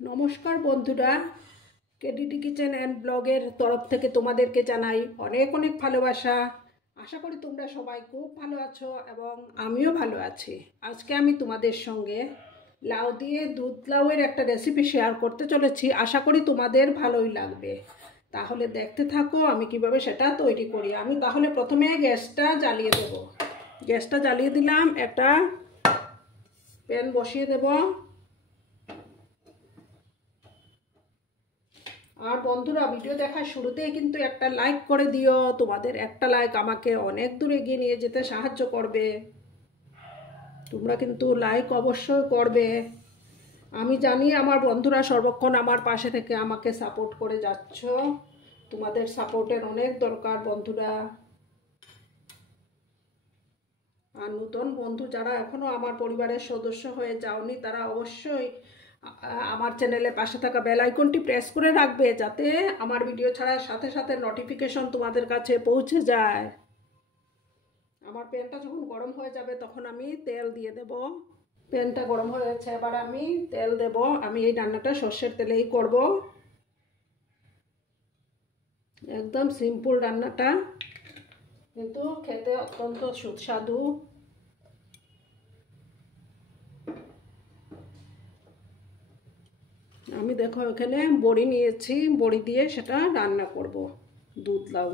নমস্কার বন্ধুরা, কেডিটি kitchen and ব্লগের তরফ থেকে তোমাদেরকে জানাই অনেক অনেক ভালোবাসা। আশা করি তোমরা সবাই খুব ভালো আছো এবং আমিও ভালো আছি। আজকে আমি তোমাদের সঙ্গে লাউ দিয়ে দুধ লাউয়ের একটা রেসিপি শেয়ার করতে চলেছি। আশা করি তোমাদের ভালোই লাগবে। তাহলে দেখতে থাকো আমি কিভাবে সেটা তৈরি করি। আমি তাহলে প্রথমে গ্যাসটা জ্বালিয়ে দেব। গ্যাসটা জ্বালিয়ে দিলাম, একটা প্যান বসিয়ে দেব। আর বন্ধুরা, ভিডিও দেখার শুরুতেই কিন্তু একটা লাইক করে দিও। তোমাদের একটা লাইক আমাকে অনেক দূর এগিয়ে নিয়ে যেতে সাহায্য করবে। তোমরা কিন্তু লাইক অবশ্যই করবে। আমি জানি আমার বন্ধুরা সর্বক্ষণ আমার পাশে থেকে আমাকে সাপোর্ট করে যাচ্ছ। তোমাদের সাপোর্টের অনেক দরকার বন্ধুরা। আর নতুন বন্ধু যারা এখনও আমার পরিবারের সদস্য হয়ে যাওনি, তারা অবশ্যই আমার চ্যানেলের পাশে থাকা বেল আইকনটি প্রেস করে রাখবে, যাতে আমার ভিডিও ছাড়ার সাথে সাথে নোটিফিকেশন তোমাদের কাছে পৌঁছে যায়। আমার প্যানটা যখন গরম হয়ে যাবে তখন আমি তেল দিয়ে দেব। প্যানটা গরম হয়ে গেছে, এবার আমি তেল দেব। আমি এই রান্নাটা সর্ষের তেলেই করব। একদম সিম্পল রান্নাটা, কিন্তু খেতে অত্যন্ত সুস্বাদু। আমি দেখো এখানে বড়ি নিয়েছি, বড়ি দিয়ে সেটা রান্না করব, দুধ লাউ।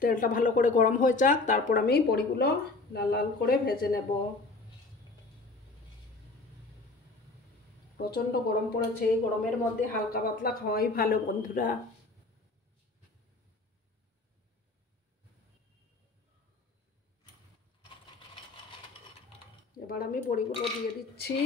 তেলটা ভালো করে গরম হয়ে যাক, তারপর আমি বড়িগুলো লাল লাল করে ভেজে নেব। প্রচণ্ড গরম পড়েছে, এই গরমের মধ্যে হালকা পাতলা খাওয়াই ভালো বন্ধুরা। এবার আমি বড়িগুলো দিয়ে দিচ্ছি।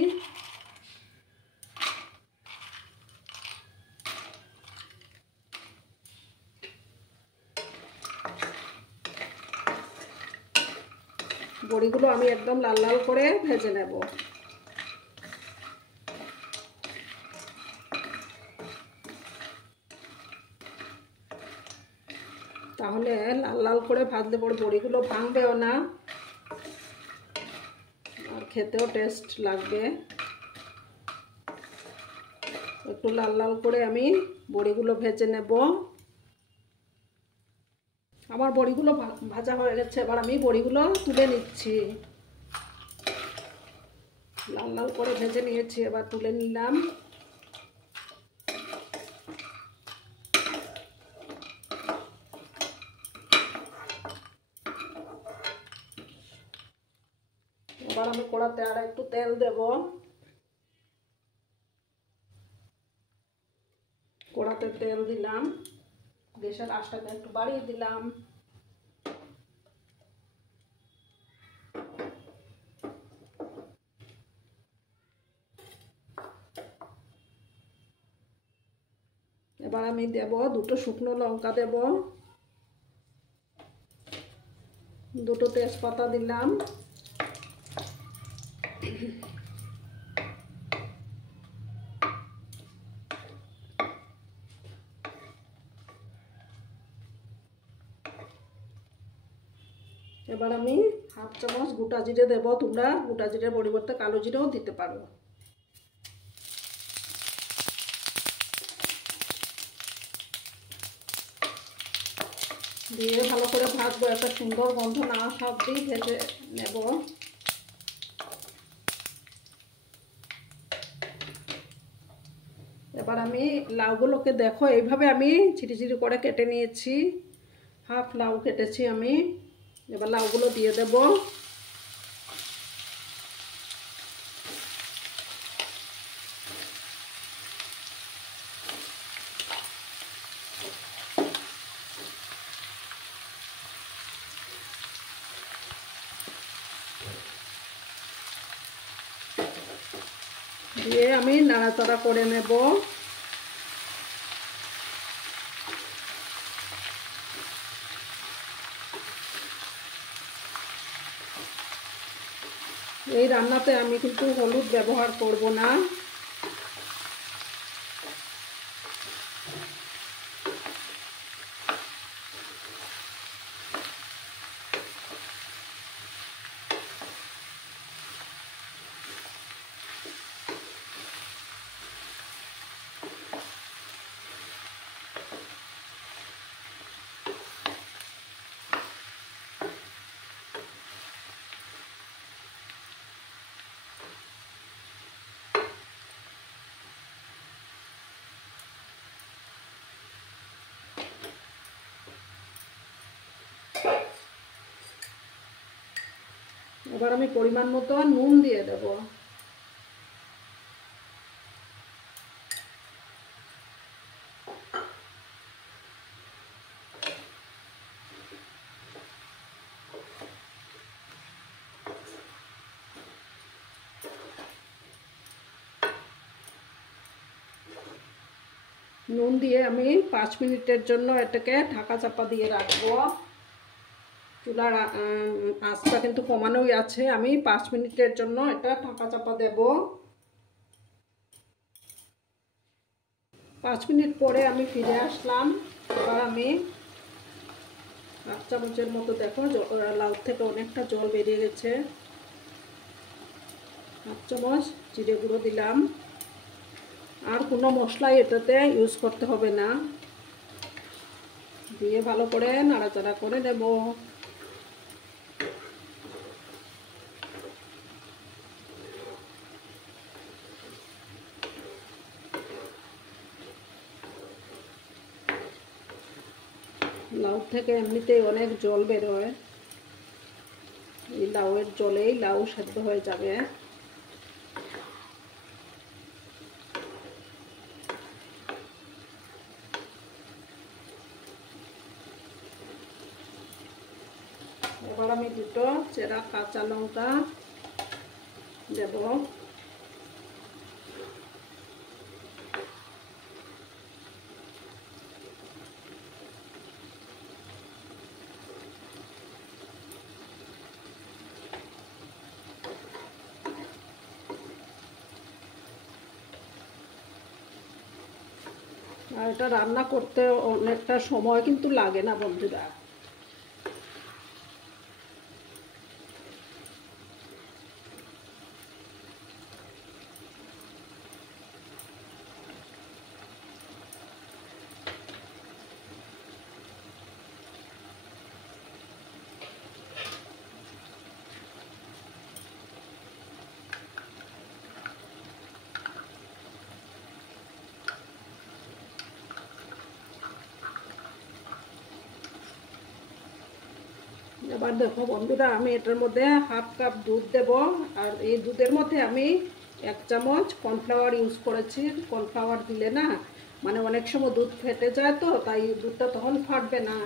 বড়িগুলো আমি একদম লাল লাল করে ভেজে নেব। তাহলে লাল লাল করে ভাজলে পরে বড়িগুলো ভাঙবেও না, আর খেতেও টেস্ট লাগবে। একটু লাল লাল করে আমি বড়িগুলো ভেজে নেব। আমার বড়িগুলো ভাজা হয়ে গেছে, এবার আমি বড়িগুলো তুলে নিচ্ছি। লাল লাল করে ভেজে নিয়েছি, এবার তুলে নিলাম। এবার আমি কড়াতে আর একটু তেল দেব। কড়াতে তেল দিলাম, গ্যাসের আঁচটাকে একটু বাড়িয়ে দিলাম। এবার আমি দেব দুটো শুকনো লঙ্কা দেব, দুটো তেজপাতা দিলাম। এবার আমি হাফ চামচ গোটা জিরে দেব। তোমরা গোটা জিরের পরিবর্তে কালো জিরেও দিতে পারো। দিয়ে ভালো করে ভাজবো, একটা সুন্দর গন্ধ না আসা অবধি ভেজে নেব। এবার আমি লাউগুলোকে দেখো এইভাবে আমি ছিটি ছিটি করে কেটে নিয়েছি। হাফ লাউ কেটেছি আমি। এবার লাউগুলো দিয়ে দেব। দিয়ে আমি নাড়াচাড়া করে নেব। এই রান্নাতে আমি কিন্তু হলুদ ব্যবহার করব না। এবার আমি পরিমাণ মতো নুন দিয়ে দেব। নুন দিয়ে আমি 5 মিনিটের জন্য এটাকে ঢাকা চাপা দিয়ে রাখবো। চুলার আঁচটা কিন্তু কমানোই আছে। আমি 5 মিনিটের জন্য এটা ঢাকা চাপা দেব। 5 মিনিট পরে আমি ফিরে আসলাম। এবার আমি 1 চামচের মতো, দেখো লাউ থেকে অনেকটা জল বেরিয়ে গেছে। 1 চামচ জিরে গুঁড়ো দিলাম। আর কোনো মশলাই এটাতে ইউজ করতে হবে না। দিয়ে ভালো করে নাড়াচাড়া করে দেব। লাউ থেকে এমনিতেই অনেক জল বেরোয়, এই লাউয়ের জলেই লাউ সেদ্ধ হয়ে যাবে। এবার আমি 2টো চেরা কাঁচা লঙ্কা দেব। আর এটা রান্না করতে অনেকটা সময় কিন্তু লাগে না বন্ধুরা। এবার দেখো বন্ধুরা, আমি এটার মধ্যে 1/2 কাপ দুধ দেব। আর এই দুধের মধ্যে আমি 1 চামচ কর্নফ্লাওয়ার ইউজ করেছি। কর্নফ্লাওয়ার দিলে না মানে অনেক সময় দুধ ফেটে যায়, তো তাই দুধটা তখন ফাটবে না।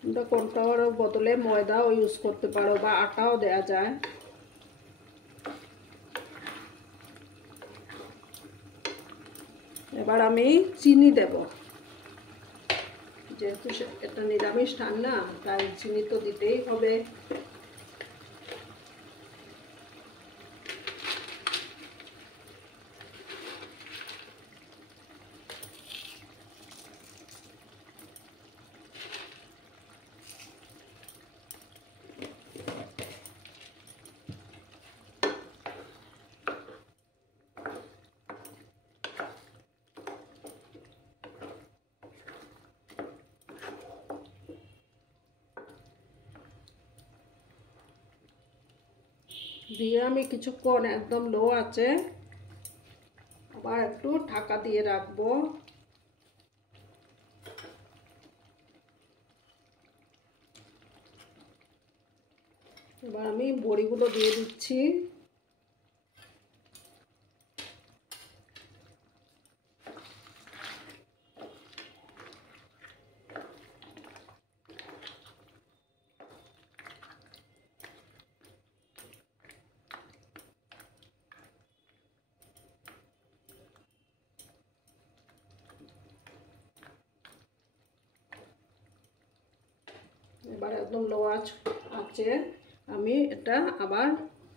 তোমরা কর্নফ্লাওয়ারের বদলে ময়দাও ইউজ করতে পারো বা আটাও দেওয়া যায়। এবার আমি চিনি দেব। যেহেতু এটা নিরামিষ রান্না, তাই চিনি তো দিতেই হবে। দিয়ে আমি কিছুক্ষণ একদম লো আছে আবার একটু ঢাকা দিয়ে রাখবো। এবার আমি বড়িগুলো দিয়ে দিচ্ছি। এবার একদম লো আছে আমি এটা আবার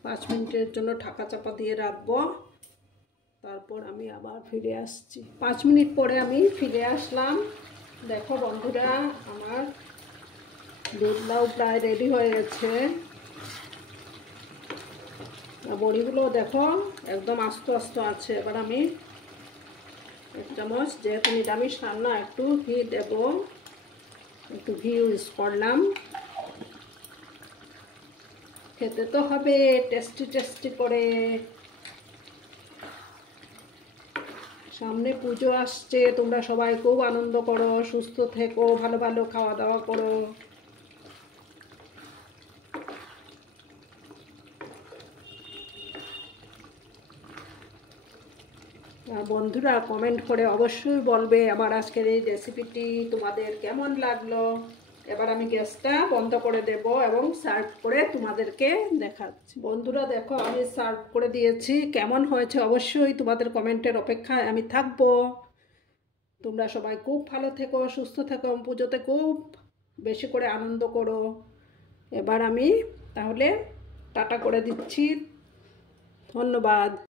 5 মিনিটের জন্য ঢাকা চাপা দিয়ে রাখবো। তারপর আমি আবার ফিরে আসছি। 5 মিনিট পরে আমি ফিরে আসলাম। দেখো বন্ধুরা, আমার দুধ লাউ প্রায় রেডি হয়ে গেছে। বড়িগুলো দেখো একদম আস্ত আস্ত আছে। এবার আমি 1 চামচ, যেহেতু নিরামিষ রান্না, একটু ঘি দেব। একটু ঘি ইউজ করলাম। খেতে তো হবে টেস্টি টেস্টি করে। সামনে পুজো আসছে, তোমরা সবাই খুব আনন্দ করো, সুস্থ থেকো, ভালো ভালো খাওয়া দাওয়া করো। আর বন্ধুরা কমেন্ট করে অবশ্যই বলবে আমার আজকের এই রেসিপিটি তোমাদের কেমন লাগলো। এবার আমি গ্যাসটা বন্ধ করে দেব এবং সার্ভ করে তোমাদেরকে দেখাচ্ছি। বন্ধুরা দেখো আমি সার্ভ করে দিয়েছি, কেমন হয়েছে অবশ্যই তোমাদের কমেন্টের অপেক্ষায় আমি থাকবো। তোমরা সবাই খুব ভালো থেকো, সুস্থ থেকো, পুজোতে খুব বেশি করে আনন্দ করো। এবার আমি তাহলে টাটা করে দিচ্ছি। ধন্যবাদ।